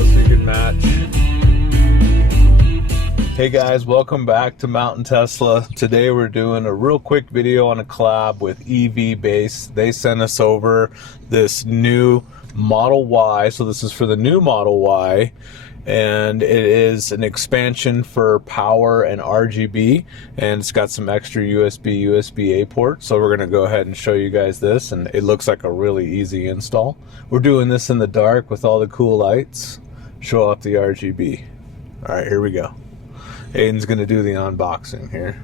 out so you can match. Hey guys, welcome back to Mountain Tesla. Today we're doing a real quick video on a collab with EVbase. They sent us over this new Model Y. So this is for the new Model Y, and it is an expansion for power and RGB, and it's got some extra USB-A ports. So we're gonna go ahead and show you guys this, and it looks like a really easy install. We're doing this in the dark with all the cool lights. Show off the RGB. All right, here we go. Aiden's gonna do the unboxing here.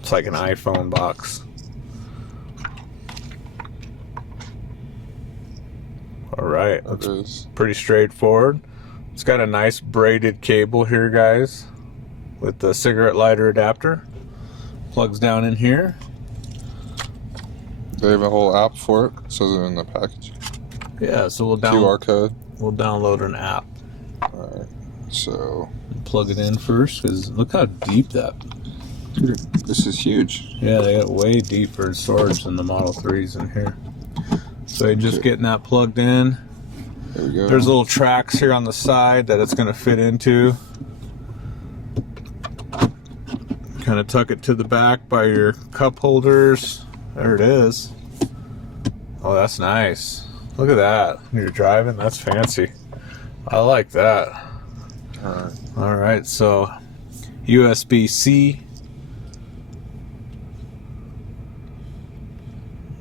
It's like an iPhone box. All right, looks pretty straightforward. It's got a nice braided cable here, guys, with the cigarette lighter adapter. Plugs down in here. They have a whole app for it. It says it in the package. Yeah, so we'll QR code. We'll download an app. Alright, so plug it in first, because look how deep that. Dude, this is huge. Yeah, they got way deeper storage than the Model 3s in here. So you're just getting that plugged in. There we go. There's little tracks here on the side that it's going to fit into. Kind of tuck it to the back by your cup holders. There it is. Oh, that's nice. Look at that. When you're driving, that's fancy. I like that. Alright. Alright, so USB-C.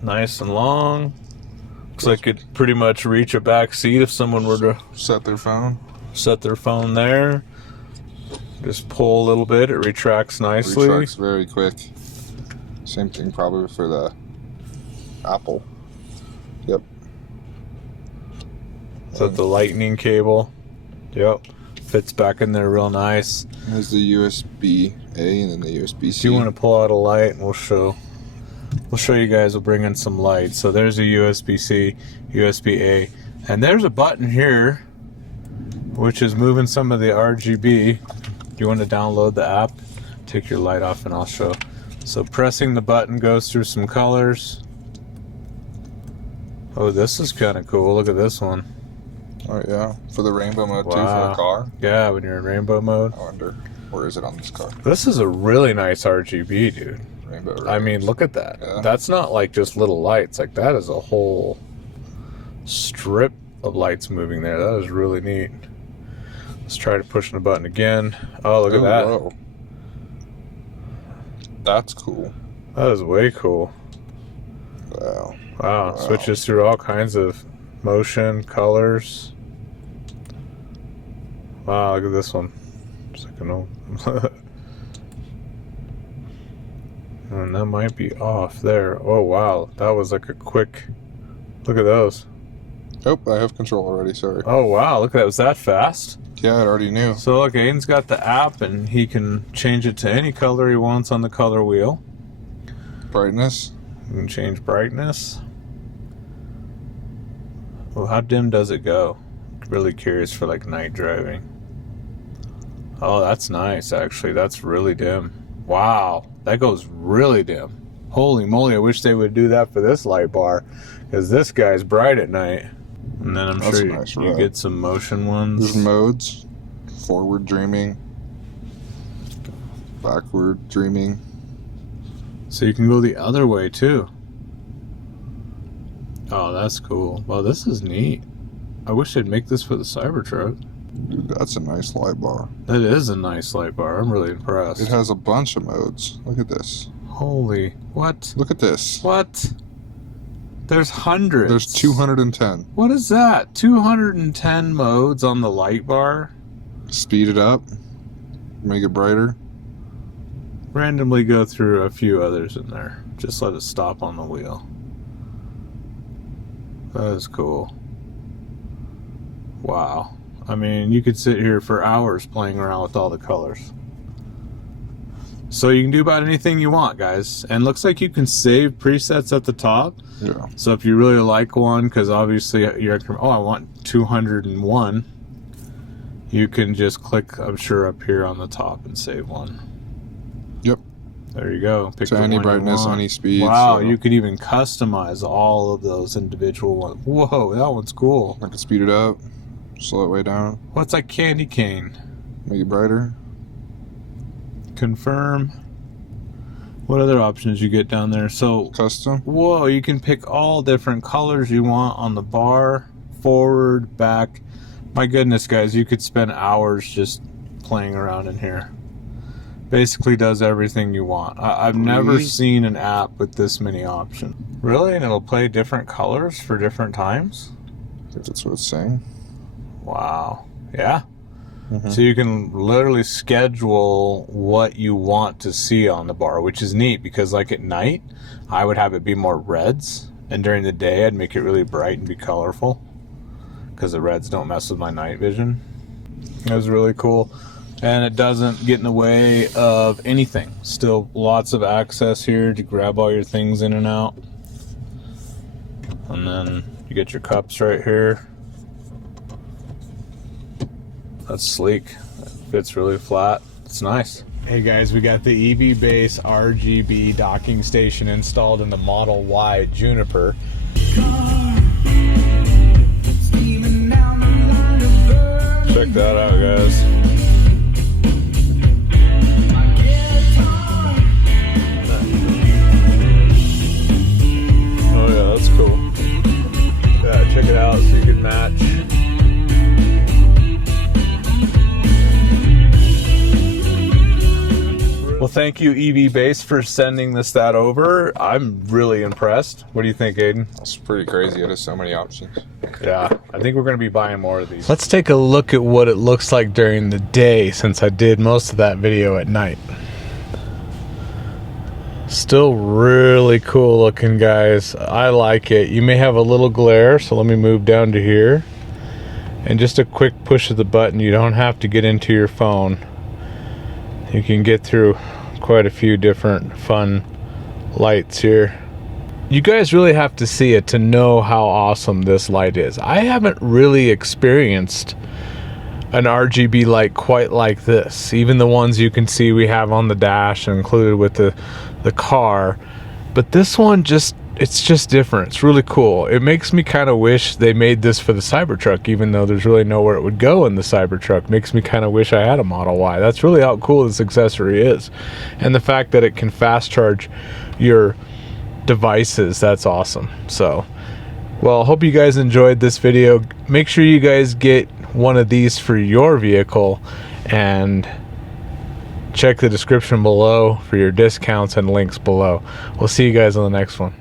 Nice and long. Looks like it pretty much reach a back seat if someone were to set their phone there. Just pull a little bit, it retracts nicely. Retracts very quick. Same thing probably for the Apple. Yep. So the lightning cable. Yep. Fits back in there real nice. There's the USB-A and then the USB-C. Do you want to pull out a light and we'll show you guys, we'll bring in some light. So there's a USB-C, USB-A, and there's a button here which is moving some of the RGB. Do you want to download the app? Take your light off and I'll show. So pressing the button goes through some colors. Oh, this is kind of cool. Look at this one. Oh yeah, for the rainbow mode too, for a car. Yeah, when you're in rainbow mode. I wonder, where is it on this car? This is a really nice RGB, dude. Rainbow red. I mean, look at that. Yeah. That's not like just little lights. Like, that is a whole strip of lights moving there. That is really neat. Let's try to push the button again. Oh, look at that. Whoa. That's cool. That is way cool. Wow. Wow. Switches through all kinds of motion, colors. Wow, look at this one. It's like an old... And that might be off there. Oh, wow. That was like a quick... Look at those. Oh, I have control already, sorry. Oh, wow. Look at that. Was that fast? Yeah, I already knew. So, look, Aiden's got the app, and he can change it to any color he wants on the color wheel. Brightness. You can change brightness. Well, how dim does it go? Really curious for, like, night driving. Oh, that's nice, actually. That's really dim. Wow. That goes really dim. Holy moly, I wish they would do that for this light bar, because this guy's bright at night. And then I'm sure you get some motion ones. There's modes. Forward dreaming. Backward dreaming. So you can go the other way too. Oh, that's cool. Well, this is neat. I wish they'd make this for the Cybertruck. Dude, that's a nice light bar. That is a nice light bar. I'm really impressed. It has a bunch of modes. Look at this. Holy, what? Look at this. What? There's hundreds. There's 210. What is that? 210 modes on the light bar? Speed it up. Make it brighter. Randomly go through a few others in there. Just let it stop on the wheel. That is cool. Wow. I mean, you could sit here for hours playing around with all the colors. So you can do about anything you want, guys. And looks like you can save presets at the top. Yeah. So if you really like one, because obviously you're, oh, I want 201, you can just click, I'm sure, up here on the top and save one. Yep. There you go. Pick to any brightness, any speed. Wow, so you could even customize all of those individual ones. Whoa, that one's cool. I can speed it up, slow it way down. What's that candy cane? Make it brighter. Confirm. What other options you get down there? So Custom. whoa, you can pick all different colors you want on the bar, forward, back. My goodness, guys, you could spend hours just playing around in here. Basically does everything you want. I've never seen an app with this many options. Really? And it'll play different colors for different times? I think that's what it's saying. Wow. Yeah. So you can literally schedule what you want to see on the bar, which is neat because like at night, I would have it be more reds, and during the day, I'd make it really bright and be colorful because the reds don't mess with my night vision. It was really cool. And it doesn't get in the way of anything. Still lots of access here to grab all your things in and out. And then you get your cups right here. That's sleek. It fits really flat. It's nice. Hey guys, we got the EVbase RGB docking station installed in the Model Y Juniper. Check that out, guys. Oh yeah, that's cool. Yeah, check it out so you can match. Well, thank you, EVbase, for sending that over. I'm really impressed. What do you think, Aiden? It's pretty crazy. It has so many options. Yeah, I think we're going to be buying more of these. Let's take a look at what it looks like during the day, since I did most of that video at night. Still really cool looking, guys. I like it. You may have a little glare, so let me move down to here. And just a quick push of the button. You don't have to get into your phone. You can get through quite a few different fun lights here. You guys really have to see it to know how awesome this light is. I haven't really experienced an RGB light quite like this. Even the ones you can see we have on the dash and included with the car. But this one it's just different. It's really cool. It makes me kind of wish they made this for the Cybertruck, even though there's really nowhere it would go in the Cybertruck. Makes me kind of wish I had a Model Y. That's really how cool this accessory is. And the fact that it can fast charge your devices, that's awesome. So, well, hope you guys enjoyed this video. Make sure you guys get one of these for your vehicle, and check the description below for your discounts and links below. We'll see you guys on the next one.